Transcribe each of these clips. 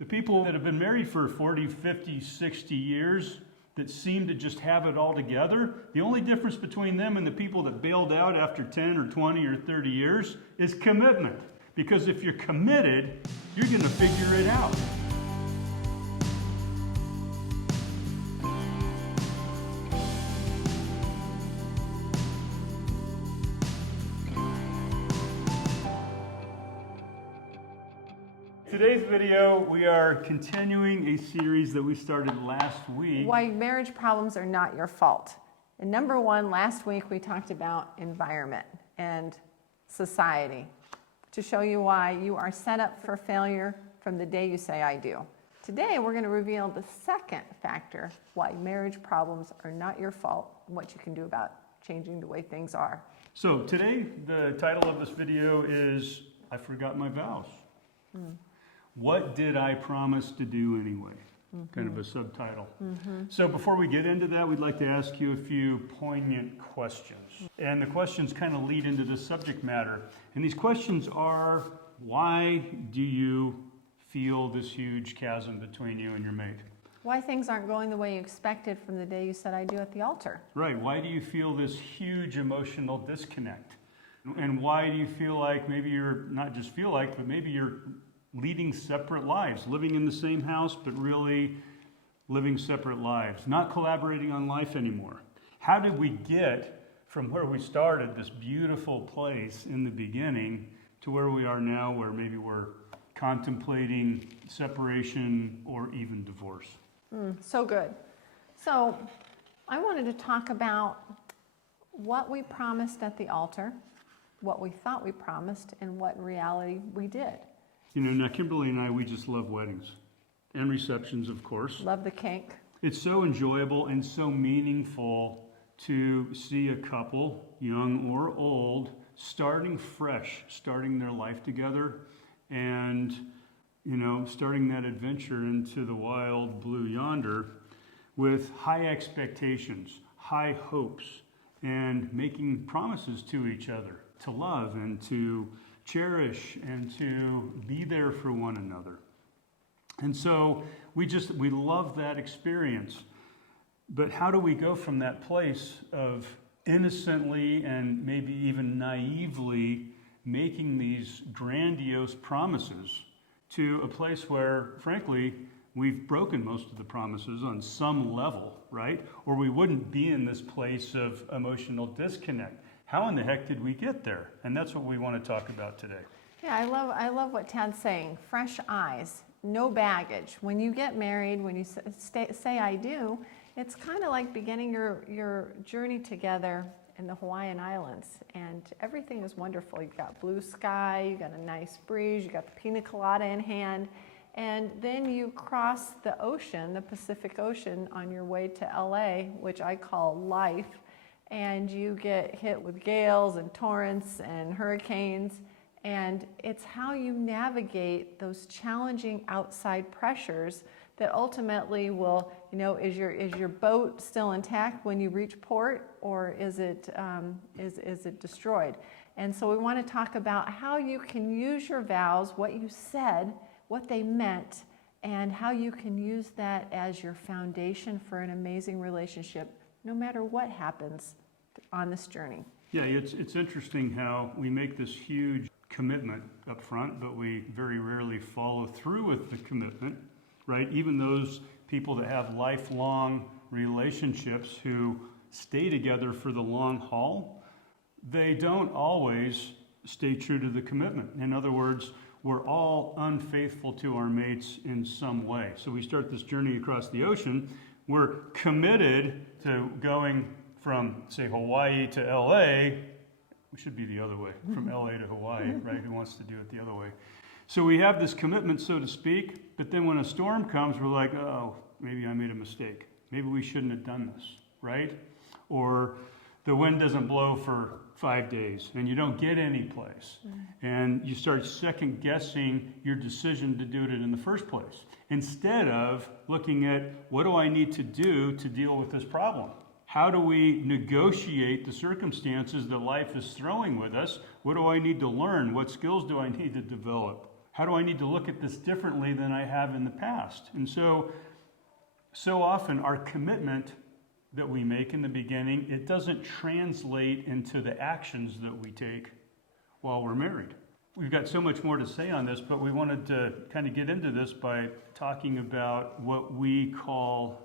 The people that have been married for 40, 50, 60 years that seem to just have it all together, the only difference between them and the people that bailed out after 10 or 20 or 30 years is commitment. Because if you're committed, you're going to figure it out. Today's video, we are continuing a series that we started last week. Why marriage problems are not your fault. And number one, last week we talked about environment and society to show you why you are set up for failure from the day you say I do. Today we're going to reveal the second factor why marriage problems are not your fault and what you can do about changing the way things are. So today the title of this video is I Forgot My Vows. What did I promise to do anyway? Kind of a subtitle. So before we get into that, we'd like to ask you a few poignant questions. And the questions kind of lead into the subject matter. And these questions are, why do you feel this huge chasm between you and your mate? Why things aren't going the way you expected from the day you said I do at the altar. Right, why do you feel this huge emotional disconnect? And why do you feel like maybe you're, not just feel like, but maybe you're leading separate lives, living in the same house, but really living separate lives, not collaborating on life anymore? How did we get from where we started, this beautiful place in the beginning, to where we are now, where maybe we're contemplating separation or even divorce? So good. So I wanted to talk about what we promised at the altar, what we thought we promised, and what in reality we did. You know, now Kimberly and I, we just love weddings and receptions, of course. Love the cake. It's so enjoyable and so meaningful to see a couple, young or old, starting fresh, starting their life together, and, you know, starting that adventure into the wild blue yonder with high expectations, high hopes, and making promises to each other to love and to cherish and to be there for one another. And so we love that experience. But how do we go from that place of innocently and maybe even naively making these grandiose promises to a place where, frankly, we've broken most of the promises on some level, right? Or we wouldn't be in this place of emotional disconnect. How in the heck did we get there? And that's what we want to talk about today. Yeah, I love what Tad's saying. Fresh eyes, no baggage. When you get married, when you say I do, it's kind of like beginning your journey together in the Hawaiian Islands. And everything is wonderful. You've got blue sky, you've got a nice breeze, you've got the pina colada in hand. And then you cross the ocean, the Pacific Ocean, on your way to LA, which I call life. And you get hit with gales and torrents and hurricanes, and it's how you navigate those challenging outside pressures that ultimately will, you know, is your boat still intact when you reach port, or is it destroyed? And so we want to talk about how you can use your vows, what you said, what they meant, and how you can use that as your foundation for an amazing relationship, no matter what happens on this journey. Yeah, it's interesting how we make this huge commitment up front, but we very rarely follow through with the commitment, right? Even those people that have lifelong relationships who stay together for the long haul, they don't always stay true to the commitment. In other words, we're all unfaithful to our mates in some way. So we start this journey across the ocean. We're committed to going from, say, Hawaii to LA. We should be the other way, from LA to Hawaii, right? Who wants to do it the other way? So we have this commitment, so to speak, but then when a storm comes, we're like, oh, maybe I made a mistake. Maybe we shouldn't have done this, right? Or the wind doesn't blow for 5 days and you don't get any place. And you start second guessing your decision to do it in the first place, instead of looking at, what do I need to do to deal with this problem? How do we negotiate the circumstances that life is throwing with us? What do I need to learn? What skills do I need to develop? How do I need to look at this differently than I have in the past? And so often our commitment that we make in the beginning, it doesn't translate into the actions that we take while we're married. We've got so much more to say on this, but we wanted to kind of get into this by talking about what we call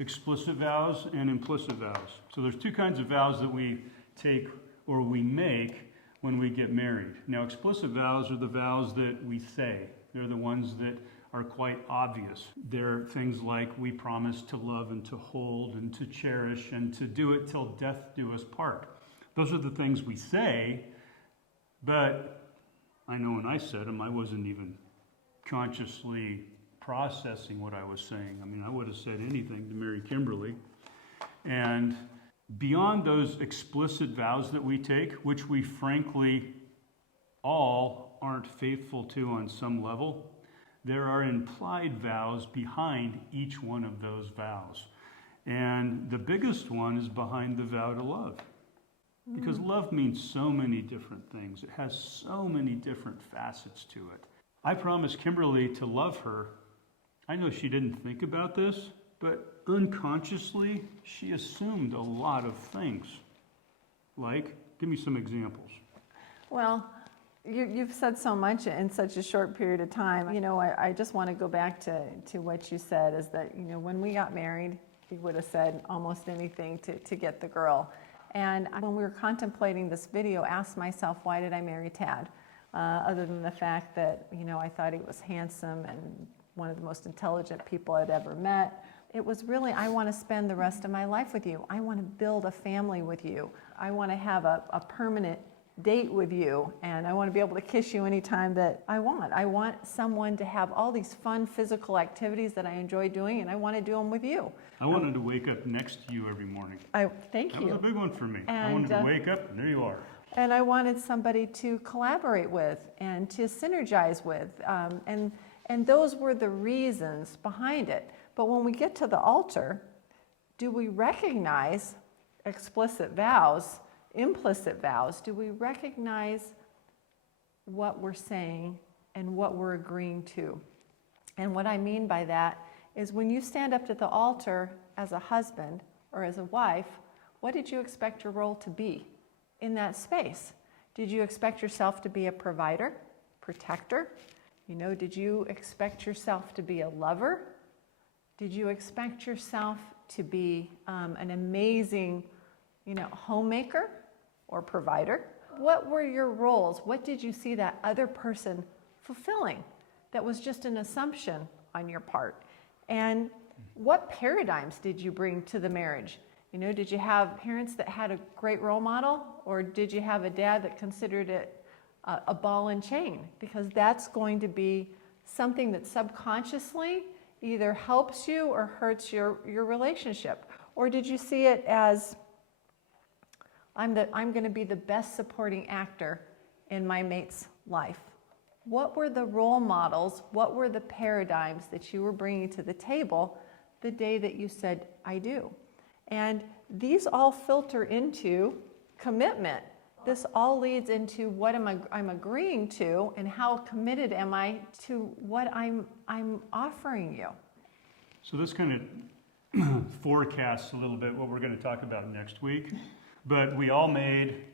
explicit vows and implicit vows. So there's two kinds of vows that we take or we make when we get married. Now, explicit vows are the vows that we say. They're the ones that are quite obvious. They're things like we promise to love and to hold and to cherish and to do it till death do us part. Those are the things we say, but I know when I said them, I wasn't even consciously processing what I was saying. I mean, I would have said anything to marry Kimberly. And beyond those explicit vows that we take, which we frankly all aren't faithful to on some level, there are implied vows behind each one of those vows. And the biggest one is behind the vow to love. Because love means so many different things. It has so many different facets to it. I promised Kimberly to love her. I know she didn't think about this, but unconsciously, she assumed a lot of things. Like, give me some examples. Well, you've said so much in such a short period of time. You know, I just want to go back to what you said, is that, you know, when we got married, he would have said almost anything to get the girl. And when we were contemplating this video, I asked myself, why did I marry Tad? Other than the fact that, you know, I thought he was handsome and one of the most intelligent people I'd ever met. It was really, I want to spend the rest of my life with you. I want to build a family with you. I want to have a permanent date with you, and I want to be able to kiss you anytime that I want. I want someone to have all these fun physical activities that I enjoy doing, and I want to do them with you. I wanted to wake up next to you every morning. Thank you. That was a big one for me. And, I wanted to wake up, and there you are. And I wanted somebody to collaborate with and to synergize with, and those were the reasons behind it. But when we get to the altar, do we recognize explicit vows, implicit vows? Do we recognize what we're saying and what we're agreeing to? And what I mean by that is when you stand up to the altar as a husband or as a wife, what did you expect your role to be in that space? Did you expect yourself to be a provider, protector? You know, did you expect yourself to be a lover? Did you expect yourself to be an amazing, you know, homemaker or provider? What were your roles? What did you see that other person fulfilling that was just an assumption on your part? And what paradigms did you bring to the marriage? You know, did you have parents that had a great role model, or did you have a dad that considered it a ball and chain? Because that's going to be something that subconsciously either helps you or hurts your relationship. Or did you see it as, I'm going to be the best supporting actor in my mate's life? What were the role models? What were the paradigms that you were bringing to the table the day that you said, I do? And these all filter into commitment. This all leads into what I'm agreeing to, and how committed am I to what I'm offering you. So this kind of forecasts a little bit what we're going to talk about next week. But we all made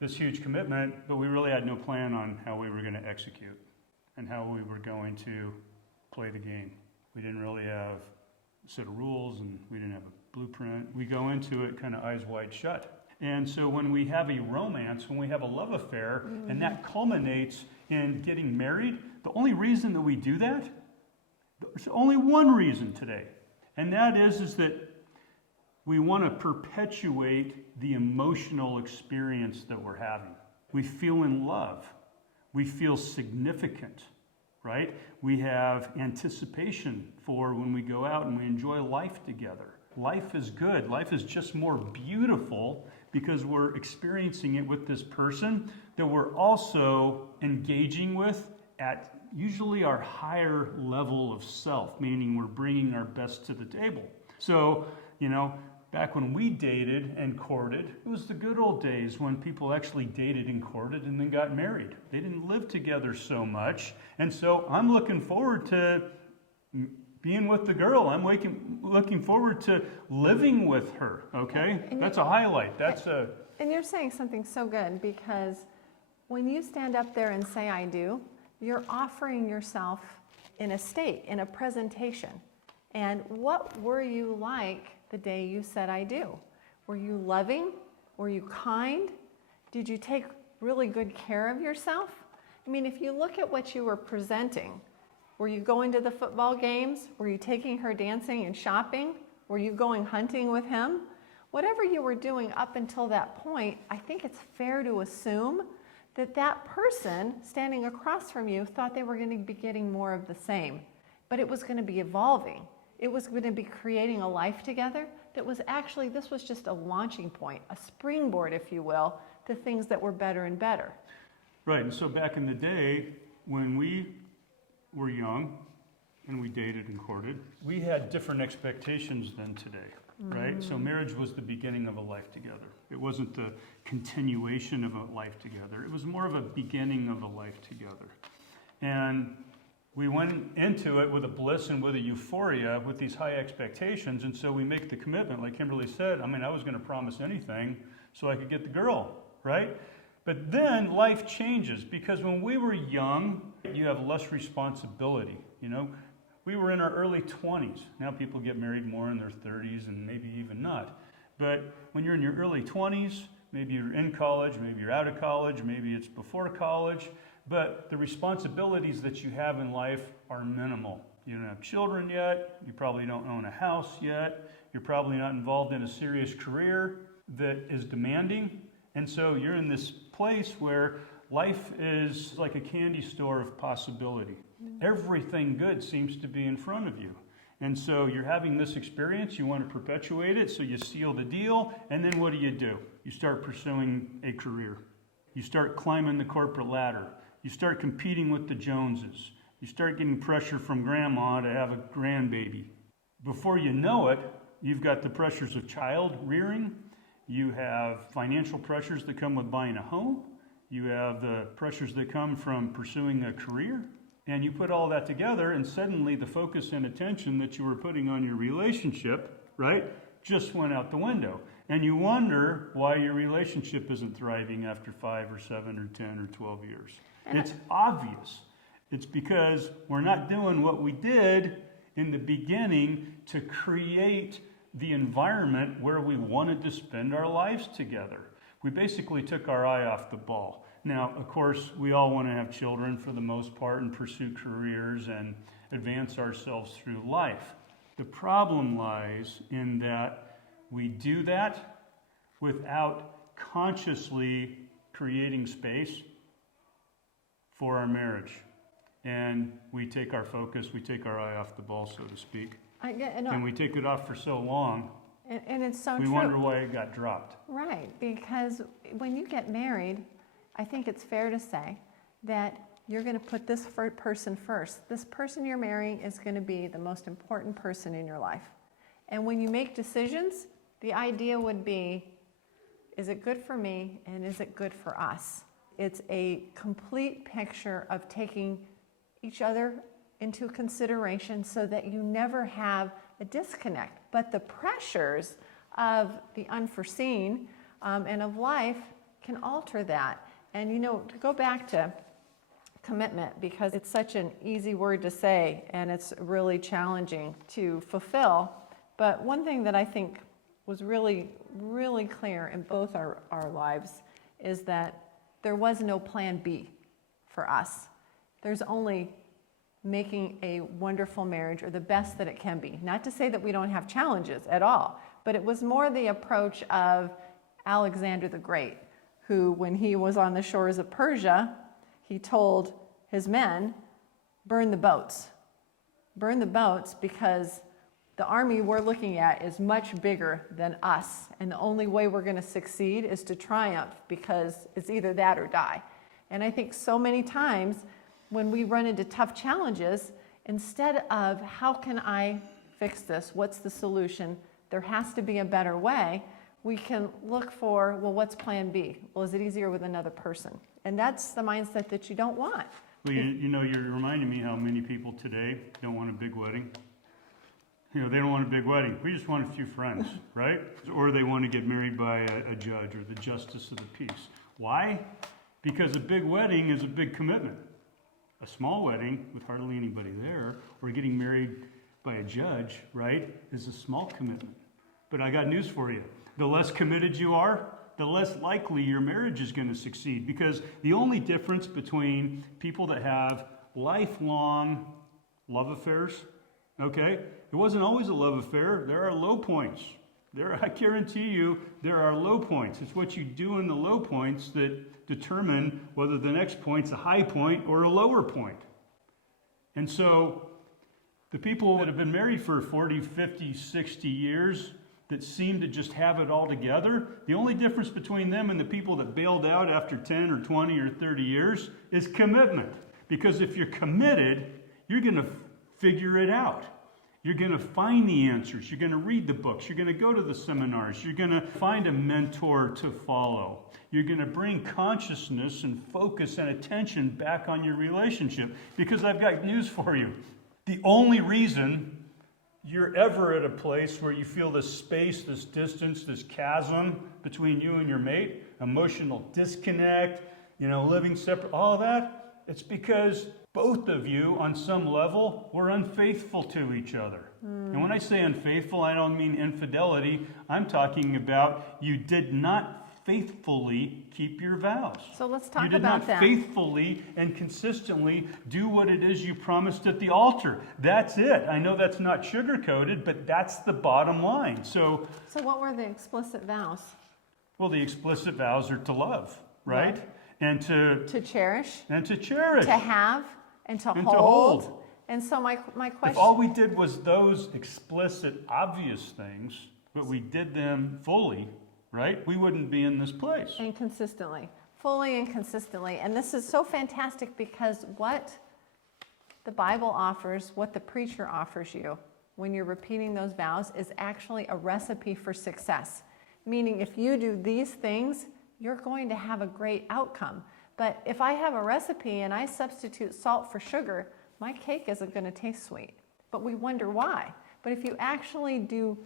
this huge commitment, but we really had no plan on how we were going to execute and how we were going to play the game. We didn't really have a set of rules, and we didn't have a blueprint. We go into it kind of eyes wide shut. And so when we have a romance, when we have a love affair, and that culminates in getting married, the only reason that we do that, there's only one reason today. And that is that we want to perpetuate the emotional experience that we're having. We feel in love. We feel significant, right? We have anticipation for when we go out and we enjoy life together. Life is good. Life is just more beautiful because we're experiencing it with this person that we're also engaging with at usually our higher level of self, meaning we're bringing our best to the table. So, you know, back when we dated and courted, it was the good old days when people actually dated and courted and then got married. They didn't live together so much. And so I'm looking forward to being with the girl. I'm looking forward to living with her, okay? That's a highlight. And you're saying something so good, because when you stand up there and say, I do, you're offering yourself in a state, in a presentation. And what were you like the day you said, I do? Were you loving? Were you kind? Did you take really good care of yourself? I mean, if you look at what you were presenting, were you going to the football games? Were you taking her dancing and shopping? Were you going hunting with him? Whatever you were doing up until that point, I think it's fair to assume that that person standing across from you thought they were going to be getting more of the same, but it was going to be evolving. It was going to be creating a life together that was actually, this was just a launching point, a springboard, if you will, to things that were better and better. Right, and so back in the day, when we were young and we dated and courted, we had different expectations than today, right? So marriage was the beginning of a life together. It wasn't the continuation of a life together. It was more of a beginning of a life together. And we went into it with a bliss and with a euphoria, with these high expectations, and so we make the commitment, like Kimberly said. I mean, I was going to promise anything so I could get the girl, right? But then life changes, because when we were young, you have less responsibility, you know? We were in our early 20s. Now people get married more in their 30s and maybe even not. But when you're in your early 20s, maybe you're in college, maybe you're out of college, maybe it's before college, but the responsibilities that you have in life are minimal. You don't have children yet, you probably don't own a house yet, you're probably not involved in a serious career that is demanding, and so you're in this place where life is like a candy store of possibility. Everything good seems to be in front of you. And so you're having this experience, you want to perpetuate it, so you seal the deal, and then what do? You start pursuing a career. You start climbing the corporate ladder. You start competing with the Joneses. You start getting pressure from grandma to have a grandbaby. Before you know it, you've got the pressures of child rearing. You have financial pressures that come with buying a home. You have the pressures that come from pursuing a career. And you put all that together, and suddenly the focus and attention that you were putting on your relationship, right, just went out the window. And you wonder why your relationship isn't thriving after 5 or 7 or 10 or 12 years. And it's obvious. It's because we're not doing what we did in the beginning to create the environment where we wanted to spend our lives together. We basically took our eye off the ball. Now, of course, we all want to have children for the most part and pursue careers and advance ourselves through life. The problem lies in that we do that without consciously creating space for our marriage. And we take our focus, we take our eye off the ball, so to speak. And we take it off for so long, and it's so we true. wonder why it got dropped. Right, because when you get married, I think it's fair to say that you're going to put this person first. This person you're marrying is going to be the most important person in your life. And when you make decisions, the idea would be, is it good for me and is it good for us? It's a complete picture of taking each other into consideration so that you never have a disconnect. But the pressures of the unforeseen and of life can alter that. And you know, to go back to commitment, because it's such an easy word to say and it's really challenging to fulfill. But one thing that I think was really, really clear in both our lives is that there was no plan B for us. There's only making a wonderful marriage, or the best that it can be. Not to say that we don't have challenges at all, but it was more the approach of Alexander the Great, who, when he was on the shores of Persia, he told his men, burn the boats. Burn the boats because the army we're looking at is much bigger than us, and the only way we're going to succeed is to triumph, because it's either that or die. And I think so many times when we run into tough challenges, instead of how can I fix this, what's the solution, there has to be a better way, we can look for, well, what's plan B? Well, is it easier with another person? And that's the mindset that you don't want. Well, you know, you're reminding me how many people today don't want a big wedding. You know, they don't want a big wedding. We just want a few friends, right? Or they want to get married by a judge or the justice of the peace. Why? Because a big wedding is a big commitment. A small wedding with hardly anybody there, or getting married by a judge, right, is a small commitment. But I got news for you. The less committed you are, the less likely your marriage is going to succeed. Because the only difference between people that have lifelong love affairs, okay, it wasn't always a love affair. There are low points. I guarantee you, there are low points. It's what you do in the low points that determine whether the next point's a high point or a lower point. And so, the people that have been married for 40, 50, 60 years that seem to just have it all together, the only difference between them and the people that bailed out after 10 or 20 or 30 years is commitment. Because if you're committed, you're going to figure it out. You're going to find the answers. You're going to read the books. You're going to go to the seminars. You're going to find a mentor to follow. You're going to bring consciousness and focus and attention back on your relationship. Because I've got news for you. The only reason you're ever at a place where you feel this space, this distance, this chasm between you and your mate, emotional disconnect, living separate, all of that, it's because both of you, on some level, were unfaithful to each other. And when I say unfaithful, I don't mean infidelity. I'm talking about you did not faithfully keep your vows. So let's talk about that. You did not faithfully and consistently do what it is you promised at the altar. That's it. I know that's not sugar-coated, but that's the bottom line. So what were the explicit vows? Well, the explicit vows are to love, right? Love. And to cherish. And to cherish. To have and to hold. And so my question... If all we did was those explicit, obvious things, but we did them fully, right? We wouldn't be in this place. And consistently. Fully and consistently. And this is so fantastic because what the Bible offers, what the preacher offers you when you're repeating those vows is actually a recipe for success. Meaning if you do these things, you're going to have a great outcome. But if I have a recipe and I substitute salt for sugar, my cake isn't going to taste sweet. But we wonder why. But if you actually do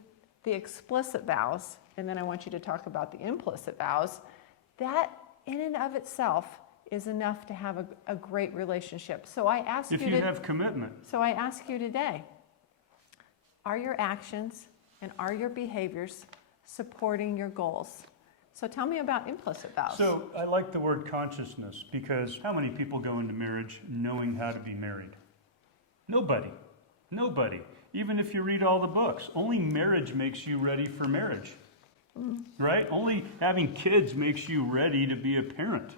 the explicit vows, and then I want you to talk about the implicit vows, that in and of itself is enough to have a great relationship. So I ask you if you have commitment. So I ask you today, are your actions and are your behaviors supporting your goals? So tell me about implicit vows. So I like the word consciousness because how many people go into marriage knowing how to be married? Nobody. Nobody. Even if you read all the books, only marriage makes you ready for marriage. Right? Only having kids makes you ready to be a parent.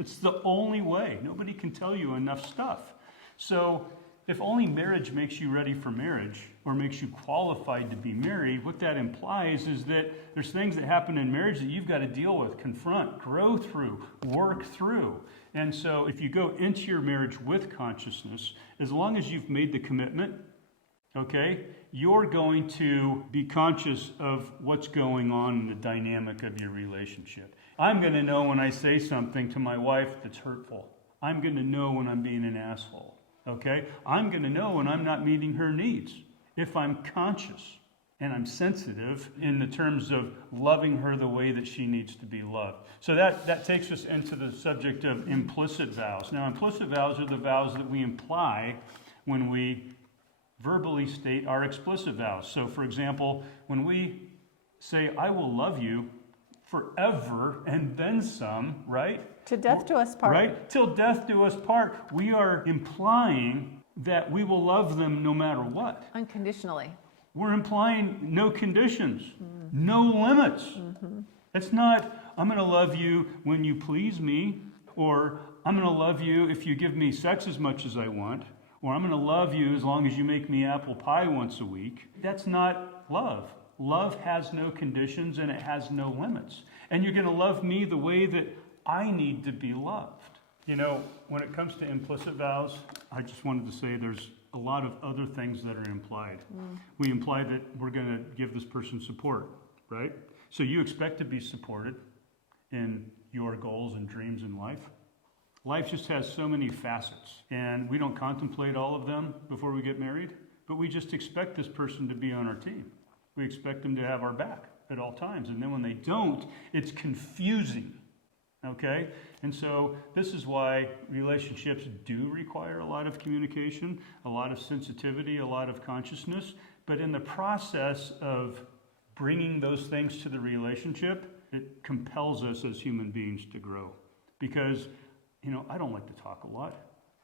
It's the only way. Nobody can tell you enough stuff. So if only marriage makes you ready for marriage or makes you qualified to be married, what that implies is that there's things that happen in marriage that you've got to deal with, confront, grow through, work through. And so if you go into your marriage with consciousness, as long as you've made the commitment, okay, you're going to be conscious of what's going on in the dynamic of your relationship. I'm going to know when I say something to my wife that's hurtful. I'm going to know when I'm being an asshole. Okay? I'm going to know when I'm not meeting her needs. If I'm conscious and I'm sensitive in the terms of loving her the way that she needs to be loved. So that takes us into the subject of implicit vows. Now, implicit vows are the vows that we imply when we verbally state our explicit vows. So, for example, when we say, I will love you forever and then some, right? To death do us part. Right? Till death do us part. We are implying that we will love them no matter what. Unconditionally. We're implying no conditions, no limits. It's not, I'm going to love you when you please me, or I'm going to love you if you give me sex as much as I want, or I'm going to love you as long as you make me apple pie once a week. That's not love. Love has no conditions and it has no limits. And you're going to love me the way that I need to be loved. You know, when it comes to implicit vows, I just wanted to say there's a lot of other things that are implied. We imply that we're going to give this person support, right? So you expect to be supported in your goals and dreams in life. Life just has so many facets, and we don't contemplate all of them before we get married, but we just expect this person to be on our team. We expect them to have our back at all times, and then when they don't, it's confusing, okay? And so this is why relationships do require a lot of communication, a lot of sensitivity, a lot of consciousness, but in the process of bringing those things to the relationship, it compels us as human beings to grow. Because, I don't like to talk a lot.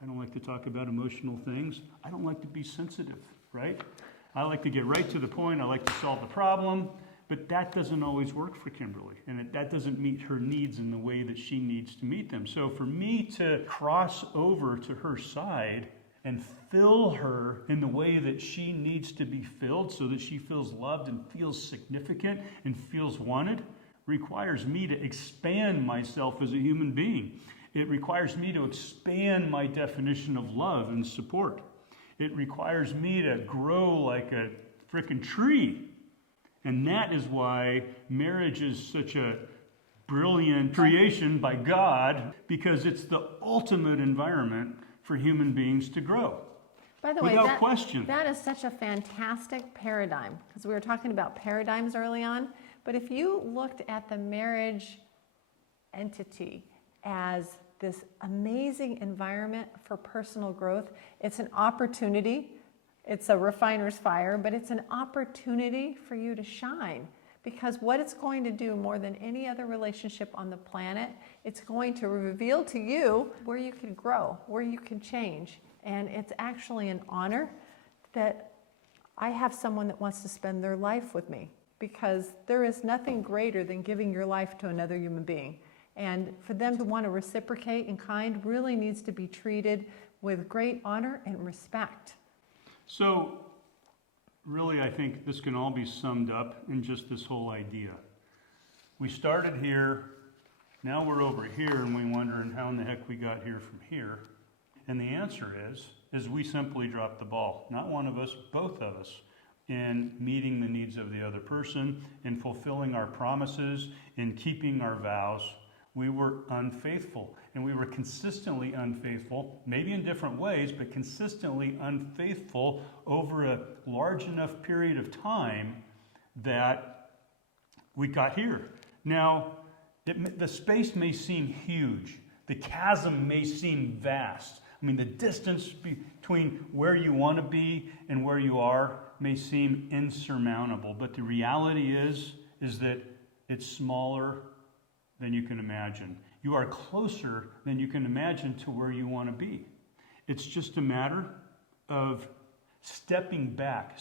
I don't like to talk about emotional things. I don't like to be sensitive, right? I like to get right to the point. I like to solve the problem. But that doesn't always work for Kimberly. And that doesn't meet her needs in the way that she needs to meet them. So for me to cross over to her side and fill her in the way that she needs to be filled so that she feels loved and feels significant and feels wanted requires me to expand myself as a human being. It requires me to expand my definition of love and support. It requires me to grow like a frickin' tree. And that is why marriage is such a brilliant creation by God, because it's the ultimate environment for human beings to grow. By the way, without question. That is such a fantastic paradigm, because we were talking about paradigms early on. But if you looked at the marriage entity as this amazing environment for personal growth, it's an opportunity. It's a refiner's fire, but it's an opportunity for you to shine. Because what it's going to do more than any other relationship on the planet, it's going to reveal to you where you can grow, where you can change. And it's actually an honor that I have someone that wants to spend their life with me, because there is nothing greater than giving your life to another human being. And for them to want to reciprocate in kind really needs to be treated with great honor and respect. So, really, I think this can all be summed up in just this whole idea. We started here, now we're over here, and we're wondering how in the heck we got here from here. And the answer is we simply dropped the ball. Not one of us, both of us, in meeting the needs of the other person, in fulfilling our promises, in keeping our vows. We were unfaithful, and we were consistently unfaithful, maybe in different ways, but consistently unfaithful over a large enough period of time that we got here. Now, the space may seem huge. The chasm may seem vast. I mean, the distance between where you want to be and where you are may seem insurmountable, but the reality is that it's smaller than you can imagine. You are closer than you can imagine to where you want to be. It's just a matter of stepping back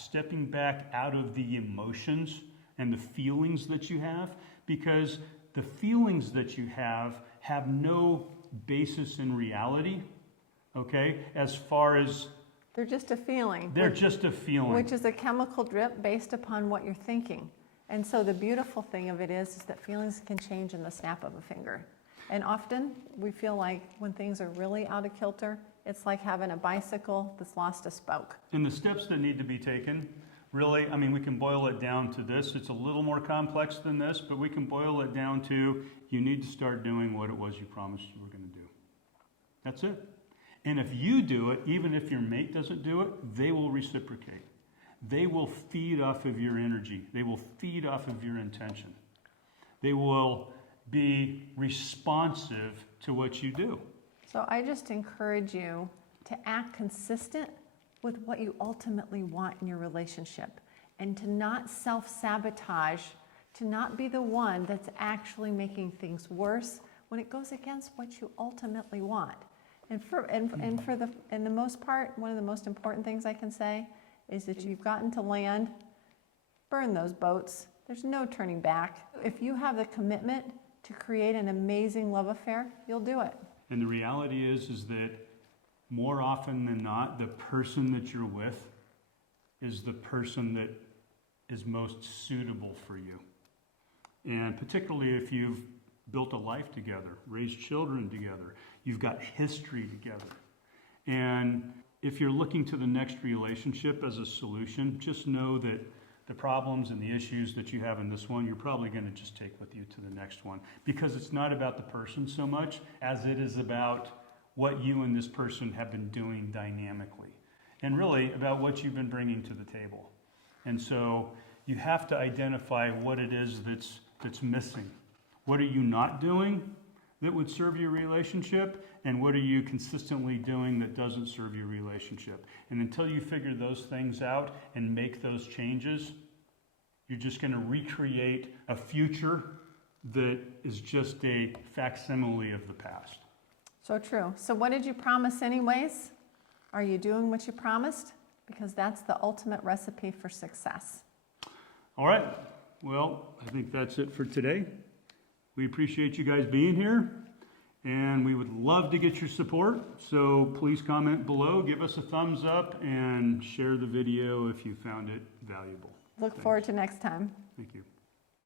out of the emotions and the feelings that you have, because the feelings that you have no basis in reality, okay? As far as they're just a feeling. They're just a feeling. Which is a chemical drip based upon what you're thinking. And so the beautiful thing of it is that feelings can change in the snap of a finger. And often we feel like when things are really out of kilter, it's like having a bicycle that's lost a spoke. And the steps that need to be taken, really, I mean, we can boil it down to this. It's a little more complex than this, but we can boil it down to you need to start doing what it was you promised you were going to do. That's it. And if you do it, even if your mate doesn't do it, they will reciprocate. They will feed off of your energy. They will feed off of your intention. They will be responsive to what you do. So I just encourage you to act consistent with what you ultimately want in your relationship, and to not self-sabotage, to not be the one that's actually making things worse when it goes against what you ultimately want. And for the most part, one of the most important things I can say is that you've gotten to land, burn those boats. There's no turning back. If you have the commitment to create an amazing love affair, you'll do it. And the reality is that more often than not, the person that you're with is the person that is most suitable for you. And particularly if you've built a life together, raised children together, you've got history together. And if you're looking to the next relationship as a solution, just know that the problems and the issues that you have in this one, you're probably going to just take with you to the next one, because it's not about the person so much as it is about what you and this person have been doing dynamically, and really about what you've been bringing to the table. And so you have to identify what it is that's missing. What are you not doing that would serve your relationship, and what are you consistently doing that doesn't serve your relationship? And until you figure those things out and make those changes, you're just going to recreate a future that is just a facsimile of the past. So true. So what did you promise anyways? Are you doing what you promised? Because that's the ultimate recipe for success. All right. Well, I think that's it for today. We appreciate you guys being here, and we would love to get your support. So please comment below, give us a thumbs up, and share the video if you found it valuable. Look forward to next time. Thank you.